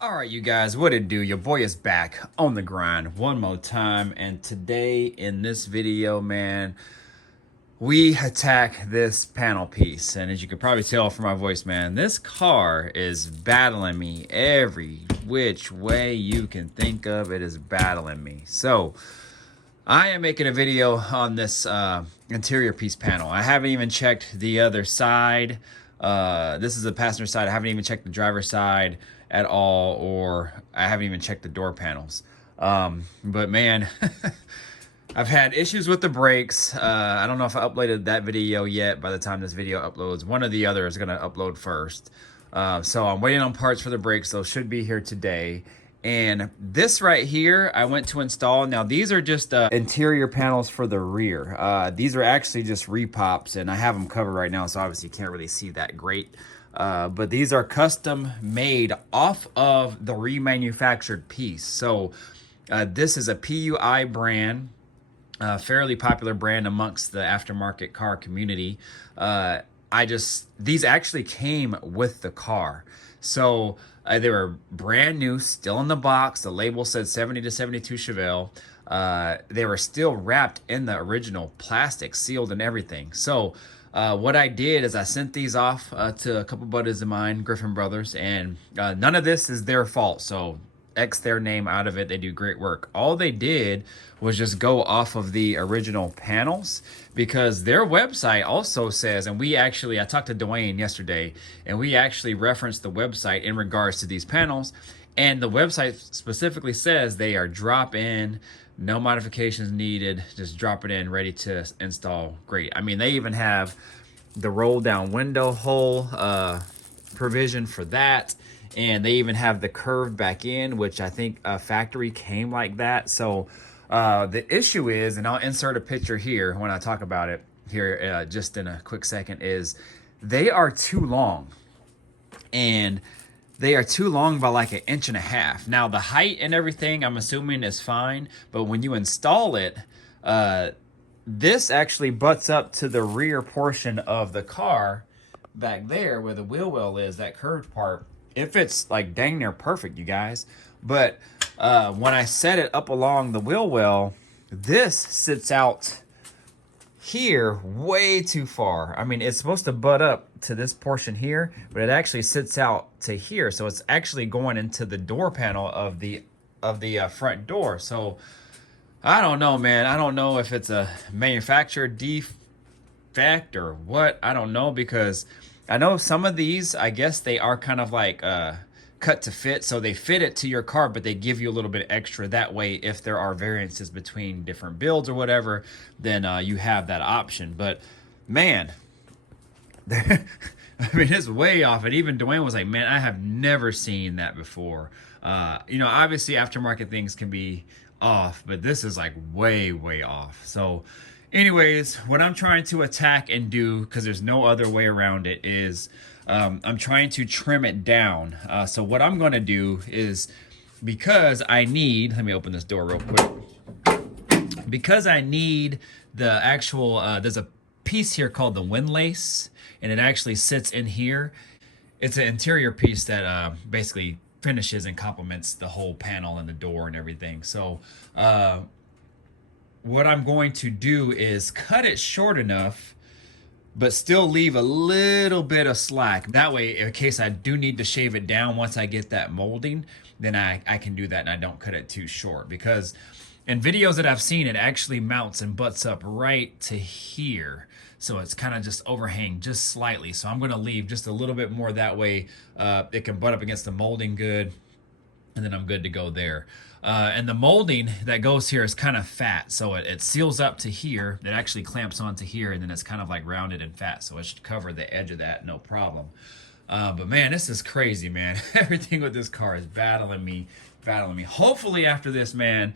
All right, you guys, what it do? Your boy is back on the grind one more time, and today in this video, man, we attack this panel piece. And as you can probably tell from my voice, man, this car is battling me every which way you can think of. It is battling me. So I am making a video on this interior piece panel. I haven't even checked the other side. This is the passenger side. I haven't even checked the driver's side at all, or I haven't even checked the door panels. But man, I've had issues with the brakes. I don't know if I uploaded that video yet. By the time this video uploads, one or the other is gonna upload first. So I'm waiting on parts for the brakes. Those should be here today. And this right here, I went to install. Now these are just interior panels for the rear. These are actually just repops, and I have them covered right now, so obviously you can't really see that great. But these are custom made off of the remanufactured piece. So this is a PUI brand, fairly popular brand amongst the aftermarket car community. These actually came with the car. So they were brand new, still in the box. The label said 70 to 72 Chevelle. They were still wrapped in the original plastic, sealed and everything. So what I did is I sent these off to a couple buddies of mine, Griffin Brothers, and none of this is their fault. So X their name out of it. They do great work. All they did was just go off of the original panels, because their website also says, and I talked to Dwayne yesterday, and we actually referenced the website in regards to these panels, and the website specifically says they are drop-in, no modifications needed, just drop it in, ready to install. Great. I mean, they even have the roll down window hole provision for that. And they even have the curved back end, which I think factory came like that. So the issue is, and I'll insert a picture here when I talk about it here just in a quick second, is they are too long. And they are too long by like 1.5 inches. Now the height and everything, I'm assuming is fine. But when you install it, this actually butts up to the rear portion of the car back there where the wheel well is, that curved part. If it's like dang near perfect, you guys. But when I set it up along the wheel well, this sits out here way too far. I mean, it's supposed to butt up to this portion here, but it actually sits out to here. So it's actually going into the door panel of the front door. So I don't know, man. I don't know if it's a manufacturer defect or what. I don't know, because I know some of these, I guess they are kind of like cut to fit. So they fit it to your car, but they give you a little bit extra. That way, if there are variances between different builds or whatever, then you have that option. But man, I mean, it's way off. And even Dwayne was like, man, I have never seen that before. You know, obviously aftermarket things can be off, but this is like way, way off. So anyways, what I'm trying to attack and do, because there's no other way around it, is I'm trying to trim it down. So what I'm going to do is, because I need, let me open this door real quick. Because I need the actual, there's a piece here called the windlace, and it actually sits in here. It's an interior piece that basically finishes and complements the whole panel and the door and everything. So what I'm going to do is cut it short enough but still leave a little bit of slack. That way, in case I do need to shave it down once I get that molding, then I can do that and I don't cut it too short. Because in videos that I've seen, it actually mounts and butts up right to here. So it's kind of just overhang just slightly. So I'm gonna leave just a little bit more, that way it can butt up against the molding good, and then I'm good to go there. And the molding that goes here is kind of fat, so it seals up to here. It actually clamps onto here, and then it's kind of like rounded and fat, so it should cover the edge of that, no problem. But man, this is crazy, man. Everything with this car is battling me. Hopefully after this, man,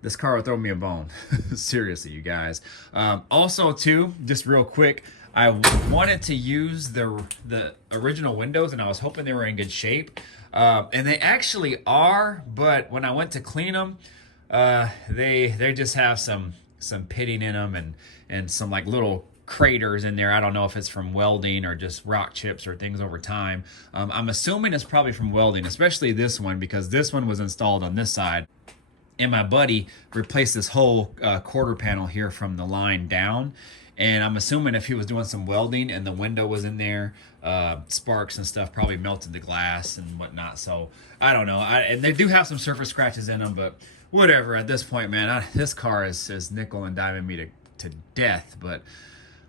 this car will throw me a bone. Seriously, you guys. Also, too, just real quick, I wanted to use the original windows, and I was hoping they were in good shape. And they actually are, but when I went to clean them, they just have some pitting in them and some like little craters in there. I don't know if it's from welding or just rock chips or things over time. I'm assuming it's probably from welding, especially this one, because this one was installed on this side. And my buddy replaced this whole quarter panel here from the line down. And I'm assuming if he was doing some welding and the window was in there, sparks and stuff probably melted the glass and whatnot. So I don't know. And they do have some surface scratches in them, but whatever. At this point, man, this car is nickel and diming me to death. But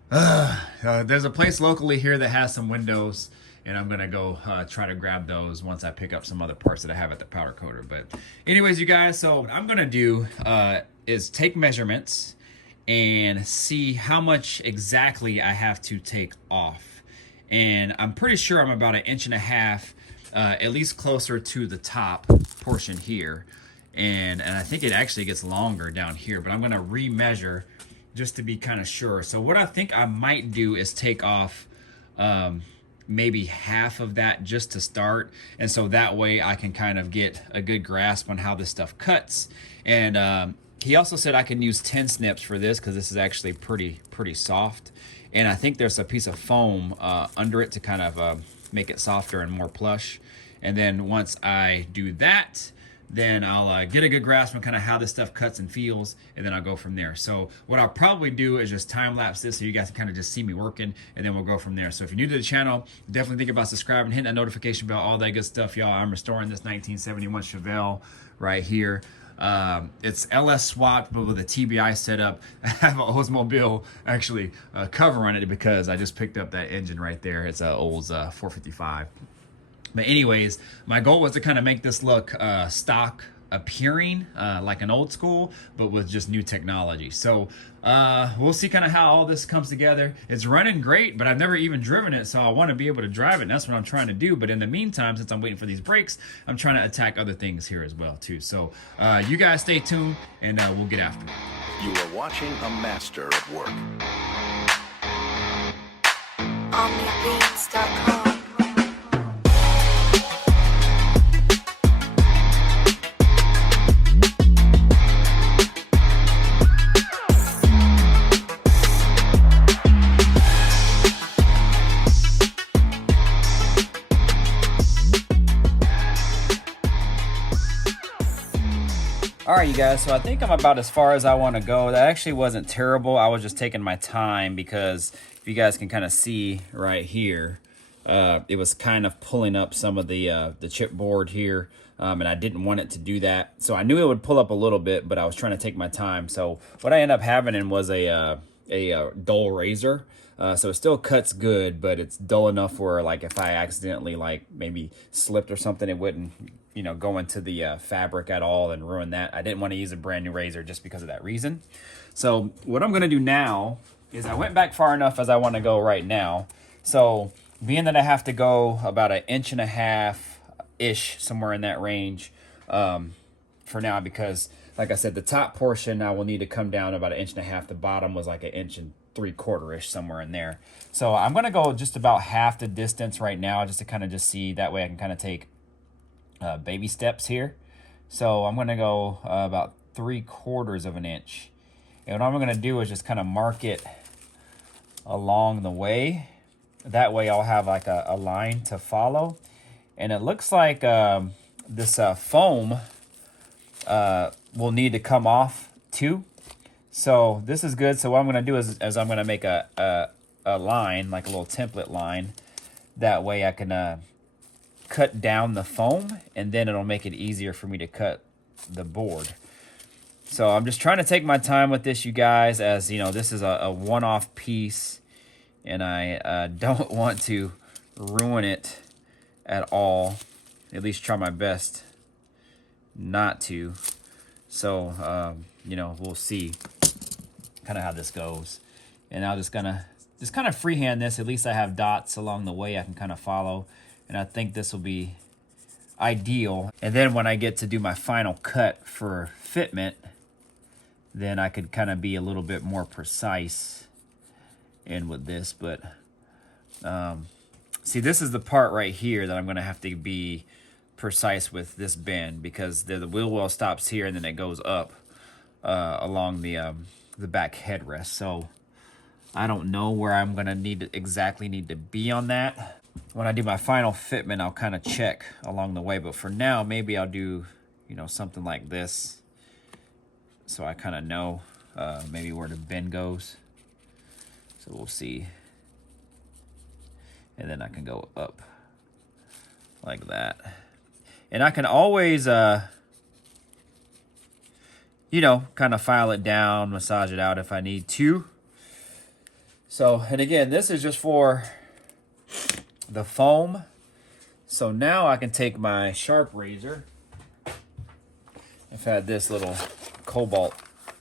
there's a place locally here that has some windows, and I'm gonna go try to grab those once I pick up some other parts that I have at the powder coater. But anyways, you guys, so what I'm gonna do is take measurements and see how much exactly I have to take off. And I'm pretty sure I'm about 1.5 inches, at least closer to the top portion here. And I think it actually gets longer down here, but I'm gonna re-measure just to be kind of sure. So what I think I might do is take off maybe half of that just to start. And so that way I can kind of get a good grasp on how this stuff cuts. And he also said I can use 10 snips for this because this is actually pretty soft. And I think there's a piece of foam under it to kind of make it softer and more plush. And then once I do that, then I'll get a good grasp on kind of how this stuff cuts and feels, and then I'll go from there. So what I'll probably do is just time lapse this so you guys can kind of just see me working, and then we'll go from there. So if you're new to the channel, definitely think about subscribing, hitting that notification bell, all that good stuff, y'all. I'm restoring this 1971 Chevelle right here. It's LS swapped, but with a TBI setup. I have an Oldsmobile actually cover on it because I just picked up that engine right there. It's an Olds 455. But anyways, my goal was to kind of make this look stock appearing, like an old school, but with just new technology. So we'll see kind of how all this comes together. It's running great, but I've never even driven it, so I want to be able to drive it, and that's what I'm trying to do. But in the meantime, since I'm waiting for these brakes, I'm trying to attack other things here as well too. So you guys stay tuned, and we'll get after it. You are watching a master at work. OmniBeats.com. All right, you guys, so I think I'm about as far as I want to go. That actually wasn't terrible. I was just taking my time because if you guys can kind of see right here, it was kind of pulling up some of the chipboard here, and I didn't want it to do that. So I knew it would pull up a little bit, but I was trying to take my time. So what I ended up having was a dull razor. So it still cuts good, but it's dull enough where, like, if I accidentally, like, maybe slipped or something, it wouldn't, you know, go into the fabric at all and ruin that. I didn't want to use a brand new razor just because of that reason. So what I'm going to do now is I went back far enough as I want to go right now. So being that I have to go about 1.5 inches-ish, somewhere in that range, for now, because like I said, the top portion I will need to come down about 1.5 inches. The bottom was like 1.75-ish, somewhere in there. So I'm going to go just about half the distance right now, just to kind of just see. That way I can kind of take baby steps here. So I'm going to go about 3/4 inch. And what I'm going to do is just kind of mark it along the way. That way I'll have like a line to follow. And it looks like this foam will need to come off too. So this is good. So what I'm going to do is I'm going to make a a line, like a little template line. That way I can cut down the foam, and then it'll make it easier for me to cut the board. So I'm just trying to take my time with this, you guys, as you know, this is a one-off piece, and I don't want to ruin it at all. At least try my best not to. So you know, we'll see kind of how this goes. And I'll just kind of freehand this. At least I have dots along the way I can kind of follow, and I think this will be ideal. And then when I get to do my final cut for fitment, then I could kind of be a little bit more precise in with this. But see, this is the part right here that I'm going to have to be precise with this bend, because the wheel well stops here and then it goes up along the back headrest. So I don't know where I'm going to exactly need to be on that. When I do my final fitment, I'll kind of check along the way. But for now, maybe I'll do, you know, something like this, so I kind of know maybe where the bend goes. So we'll see. And then I can go up like that. And I can always, you know, kind of file it down, massage it out if I need to. So, and again, this is just for the foam. So now I can take my sharp razor. I've had this little cobalt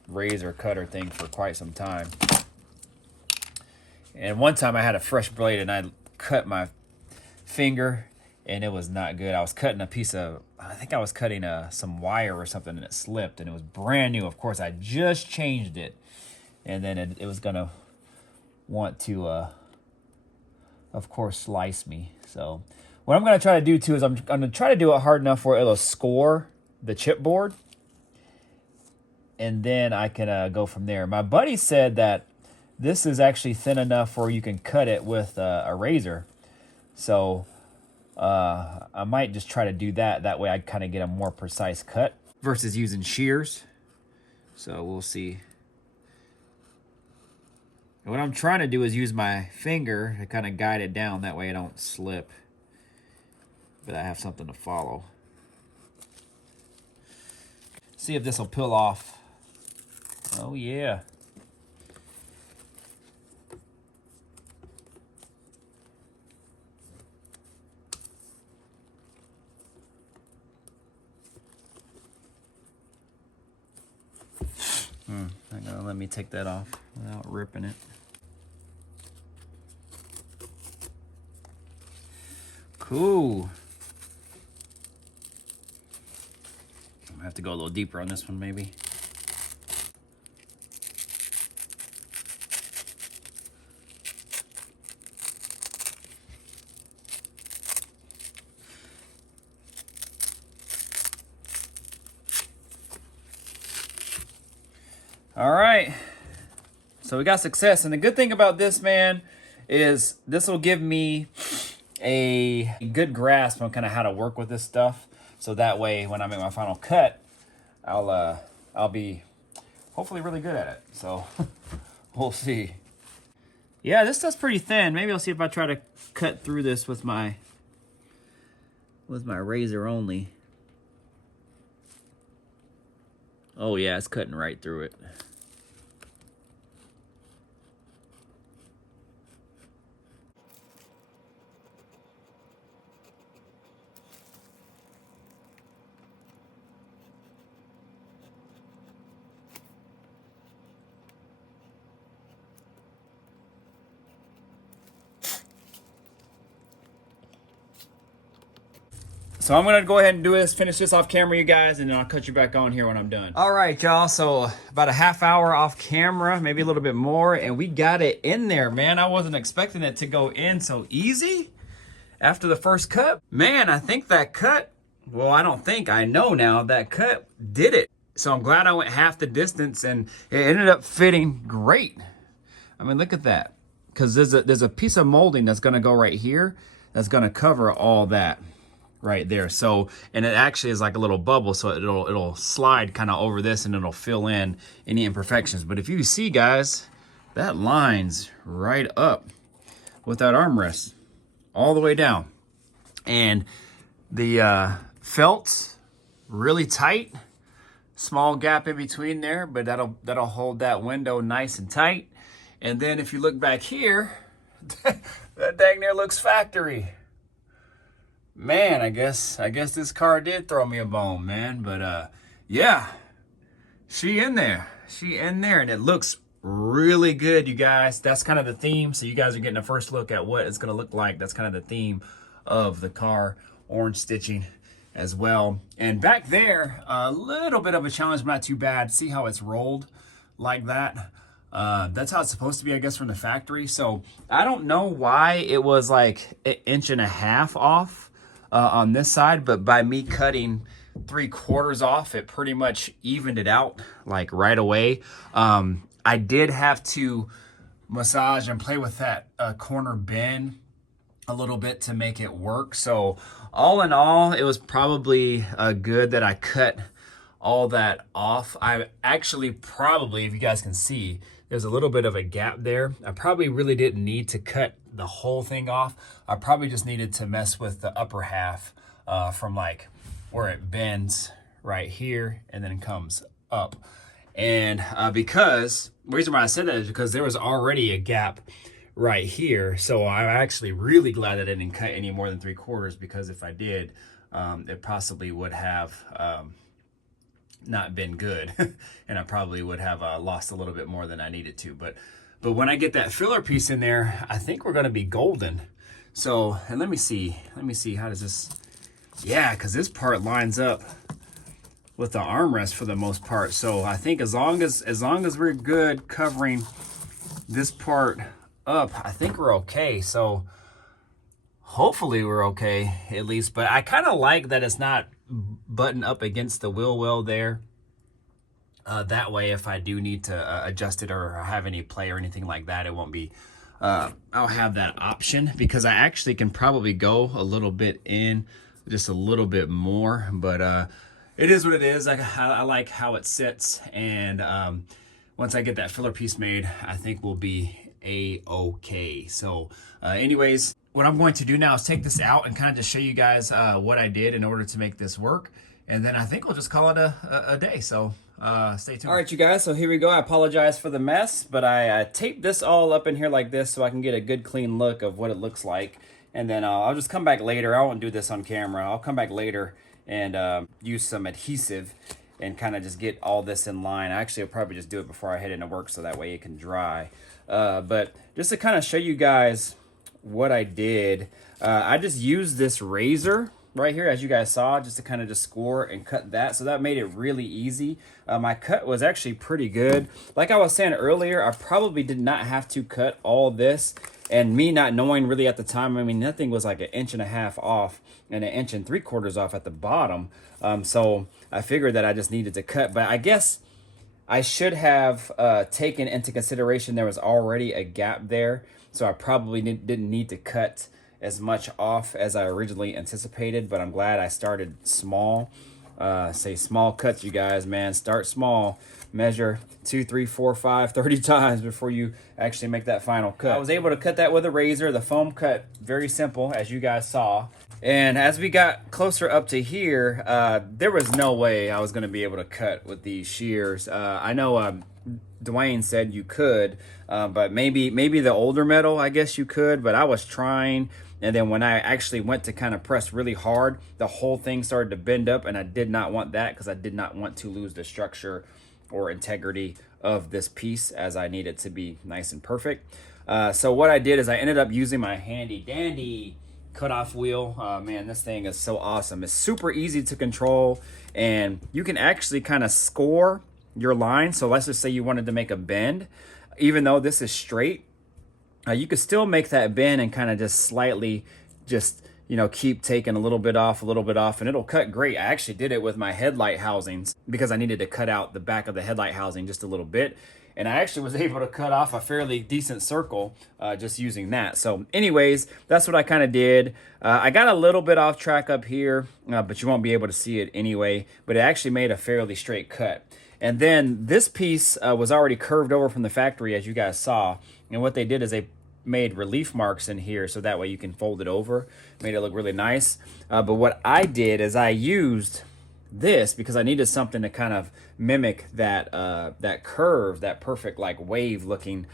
razor cutter thing for quite some time. And one time I had a fresh blade and I cut my finger and it was not good. I was cutting a piece of, I think I was cutting some wire or something, and it slipped, and it was brand new. Of course, I just changed it, and then it was gonna want to, of course, slice me. So what I'm gonna try to do too is I'm gonna try to do it hard enough where it'll score the chipboard, and then I can go from there. My buddy said that this is actually thin enough where you can cut it with a razor. So I might just try to do that. That way I kind of get a more precise cut versus using shears. So we'll see. And what I'm trying to do is use my finger to kind of guide it down. That way I don't slip. But I have something to follow. See if this will peel off. Oh yeah. Not gonna let me take that off without ripping it. Cool. I'm gonna have to go a little deeper on this one, maybe. All right, so we got success. And the good thing about this, man, is this will give me a good grasp on kind of how to work with this stuff. So that way, when I make my final cut, I'll be hopefully really good at it. So we'll see. Yeah, this stuff's pretty thin. Maybe I'll see if I try to cut through this with my razor only. Oh yeah, it's cutting right through it. So I'm gonna go ahead and do this, finish this off camera, you guys, and then I'll cut you back on here when I'm done. All right, y'all, so about a half hour off camera, maybe a little bit more, and we got it in there, man. I wasn't expecting it to go in so easy after the first cut. Man, I think that cut, well, I don't think, I know now, that cut did it. So I'm glad I went half the distance, and it ended up fitting great. I mean, look at that. Because there's a piece of molding that's gonna go right here that's gonna cover all that right there. So, and it actually is like a little bubble, so it'll slide kind of over this and it'll fill in any imperfections. But if you see, guys, that lines right up. with that armrest all the way down. And the felt's really tight, small gap in between there, but that'll hold that window nice and tight. And then if you look back here, that dang near looks factory. Man, I guess this car did throw me a bone, man. But yeah, she in there, and it looks really good, you guys. That's kind of the theme. So you guys are getting a first look at what it's gonna look like. That's kind of the theme of the car. Orange stitching as well. And back there, a little bit of a challenge, but not too bad. See how it's rolled like that? That's how it's supposed to be, I guess, from the factory. So I don't know why it was like 1.5 inches off on this side, but by me cutting 3/4 off, it pretty much evened it out like right away. I did have to massage and play with that corner bend a little bit to make it work. So all in all, it was probably good that I cut all that off. I actually probably, if you guys can see, there's a little bit of a gap there. I probably really didn't need to cut the whole thing off. I probably just needed to mess with the upper half from like where it bends right here and then comes up. And because, the reason why I said that is because there was already a gap right here. So I'm actually really glad that I didn't cut any more than 3/4, because if I did, it possibly would have not been good. And I probably would have lost a little bit more than I needed to. But when I get that filler piece in there, I think we're gonna be golden. So, and let me see, how does this, yeah, because this part lines up with the armrest for the most part. So I think as long as we're good covering this part up, I think we're okay. So hopefully we're okay at least. But I kind of like that it's not buttoned up against the wheel well there. That way, if I do need to adjust it or have any play or anything like that, it won't be, I'll have that option, because I actually can probably go a little bit in, just a little bit more. But it is what it is. I like how it sits. And once I get that filler piece made, I think we'll be a-okay. So anyways, what I'm going to do now is take this out and kind of just show you guys what I did in order to make this work. And then I think we'll just call it a day. So stay tuned. All right, you guys, so here we go. I apologize for the mess, but I taped this all up in here like this so I can get a good clean look of what it looks like. And then I'll just come back later. I won't do this on camera. I'll come back later and use some adhesive and kind of just get all this in line. Actually, I'll probably just do it before I head into work so that way it can dry. But just to kind of show you guys what I did, I just used this razor right here, as you guys saw, just to kind of just score and cut that. So that made it really easy. My cut was actually pretty good. Like I was saying earlier, I probably did not have to cut all this. And me not knowing really at the time, I mean, nothing was like 1.5 inches off and 1 3/4 inches off at the bottom. So I figured that I just needed to cut. But I guess I should have taken into consideration there was already a gap there. So I probably didn't need to cut as much off as I originally anticipated. But I'm glad I started small. Say small cuts, you guys, man. Start small. Measure 2, 3, 4, 5, 30 times before you actually make that final cut. I was able to cut that with a razor. The foam cut, very simple, as you guys saw. And as we got closer up to here, there was no way I was going to be able to cut with these shears. I know Dwayne said you could, but maybe the older metal, I guess you could, but I was trying. And then when I actually went to kind of press really hard, the whole thing started to bend up, and I did not want that because I did not want to lose the structure or integrity of this piece, as I need it to be nice and perfect. So what I did is I ended up using my handy dandy cutoff wheel. Man, this thing is so awesome. It's super easy to control, and you can actually kind of score your line. So let's just say you wanted to make a bend. Even though this is straight, you could still make that bend and kind of just slightly keep taking a little bit off, and it'll cut great. I actually did it with my headlight housings because I needed to cut out the back of the headlight housing just a little bit. And I actually was able to cut off a fairly decent circle just using that. So anyways, that's what I kind of did. I got a little bit off track up here, but you won't be able to see it anyway. But it actually made a fairly straight cut. And then this piece was already curved over from the factory, as you guys saw. And what they did is they made relief marks in here so that way you can fold it over. Made it look really nice. But what I did is I used this because I needed something to kind of mimic that that curve, that perfect like wave looking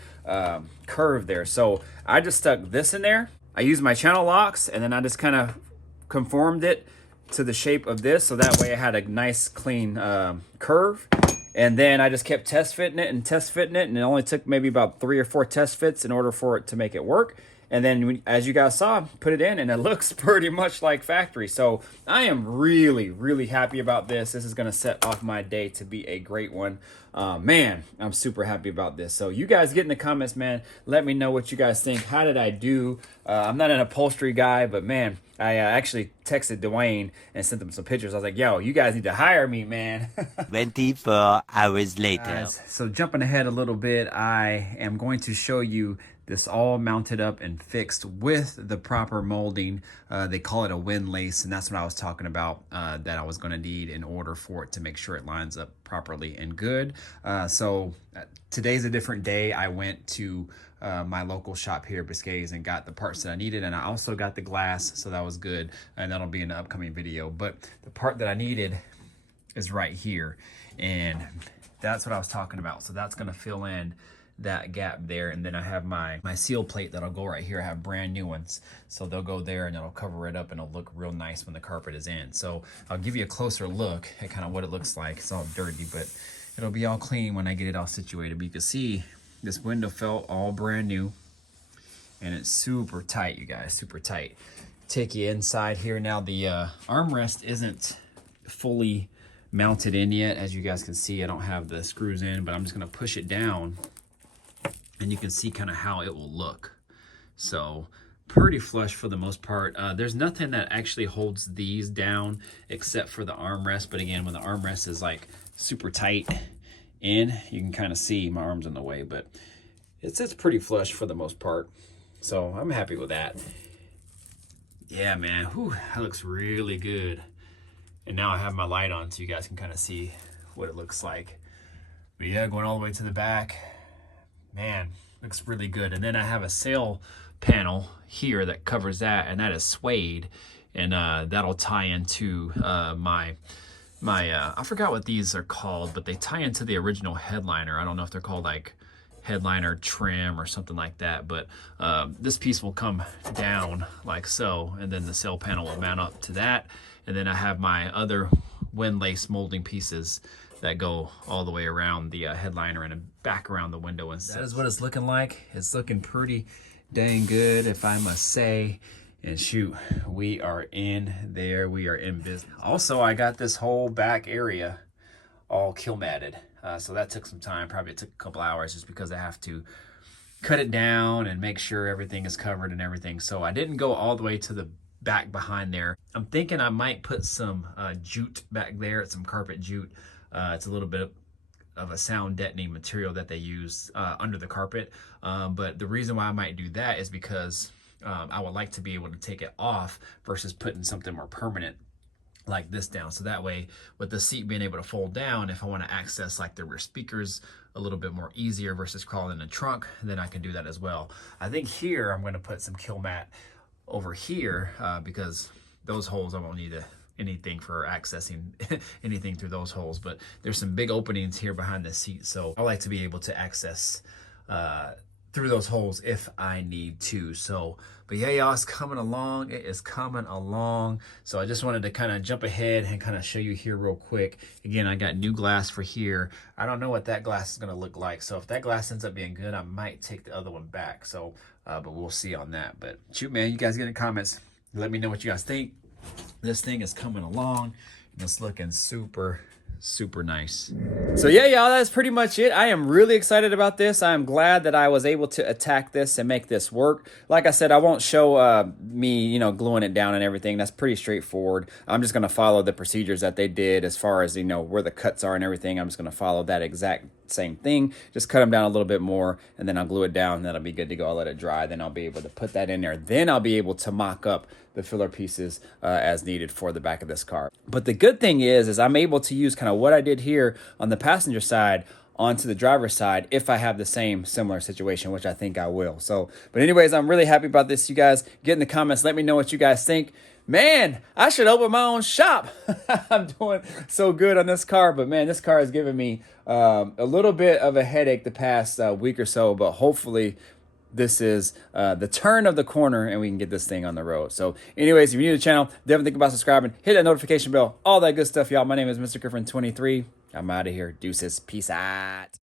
curve there. So I just stuck this in there. I used my channel locks and then I just kind of conformed it to the shape of this so that way I had a nice clean curve. And then I just kept test fitting it, and it only took maybe about 3 or 4 test fits in order for it to make it work. And then, as you guys saw, put it in, and it looks pretty much like factory. So I am really, really happy about this. This is going to set off my day to be a great one. Man, I'm super happy about this. So you guys get in the comments, man. Let me know what you guys think. How did I do? I'm not an upholstery guy, but man, I actually texted Dwayne and sent him some pictures. I was like, yo, you guys need to hire me, man. 24 hours later. So jumping ahead a little bit, I am going to show you this all mounted up and fixed with the proper molding. They call it a wind lace, and that's what I was talking about that I was going to need in order for it to make sure it lines up properly and good. So today's a different day. I went to my local shop here, Biscay's, and got the parts that I needed, and I also got the glass, so that was good, and that'll be in the upcoming video. But the part that I needed is right here, and that's what I was talking about. So that's going to fill in that gap there, and then I have my seal plate that'll go right here. I have brand new ones, so they'll go there and it'll cover it up and it'll look real nice when the carpet is in. So I'll give you a closer look at kind of what it looks like. It's all dirty, but it'll be all clean when I get it all situated. But you can see this window felt all brand new, and it's super tight, you guys, super tight. Take you inside here now. The armrest isn't fully mounted in yet. As you guys can see, I don't have the screws in, but I'm just gonna push it down and you can see kind of how it will look. So pretty flush for the most part. There's nothing that actually holds these down except for the armrest. But again, when the armrest is like super tight in, you can kind of see my arm's in the way, but it's pretty flush for the most part. So I'm happy with that. Yeah, man, whew, that looks really good. And now I have my light on so you guys can kind of see what it looks like. But yeah, going all the way to the back, man, looks really good. And then I have a sail panel here that covers that, and that is suede, and that'll tie into my I forgot what these are called, but they tie into the original headliner. I don't know if they're called like headliner trim or something like that, but this piece will come down like so, and then the sail panel will mount up to that. And then I have my other wind lace molding pieces that go all the way around the headliner and back around the window. And that is what it's looking like. It's looking pretty dang good, if I must say. And shoot, we are in there. We are in business. Also, I got this whole back area all kill matted. So that took some time. Probably it took a couple hours just because I have to cut it down and make sure everything is covered and everything. So I didn't go all the way to the back behind there. I'm thinking I might put some jute back there, some carpet jute. It's a little bit of a sound deadening material that they use under the carpet. But the reason why I might do that is because I would like to be able to take it off versus putting something more permanent like this down. So that way, with the seat being able to fold down, if I want to access like the rear speakers a little bit more easier versus crawling in the trunk, then I can do that as well. I think here I'm going to put some kill mat over here because those holes I won't need anything for accessing anything through those holes, but there's some big openings here behind the seat, so I like to be able to access through those holes if I need to. So but yeah, y'all, it's coming along. It is coming along. So I just wanted to kind of jump ahead and kind of show you here real quick. Again, I got new glass for here. I don't know what that glass is going to look like, so if that glass ends up being good, I might take the other one back. So but we'll see on that. But shoot, man, you guys get in the comments, let me know what you guys think. This thing is coming along and it's looking super nice. So yeah, y'all, that's pretty much it. I am really excited about this. I'm glad that I was able to attack this and make this work. Like I said, I won't show me, gluing it down and everything. That's pretty straightforward. I'm just going to follow the procedures that they did as far as, where the cuts are and everything. I'm just going to follow that exact same thing. Just cut them down a little bit more, and then I'll glue it down. That'll be good to go. I'll let it dry. Then I'll be able to put that in there. Then I'll be able to mock up the filler pieces as needed for the back of this car. But the good thing is I'm able to use kind of what I did here on the passenger side onto the driver's side if I have the same similar situation, which I think I will. So, but anyways, I'm really happy about this. You guys get in the comments. Let me know what you guys think. Man, I should open my own shop. I'm doing so good on this car, but man, this car has given me a little bit of a headache the past week or so, but hopefully this is the turn of the corner and we can get this thing on the road. So anyways, if you're new to the channel, definitely think about subscribing, hit that notification bell, all that good stuff, y'all. My name is Mr. Griffin 23. I'm out of here. Deuces. Peace out.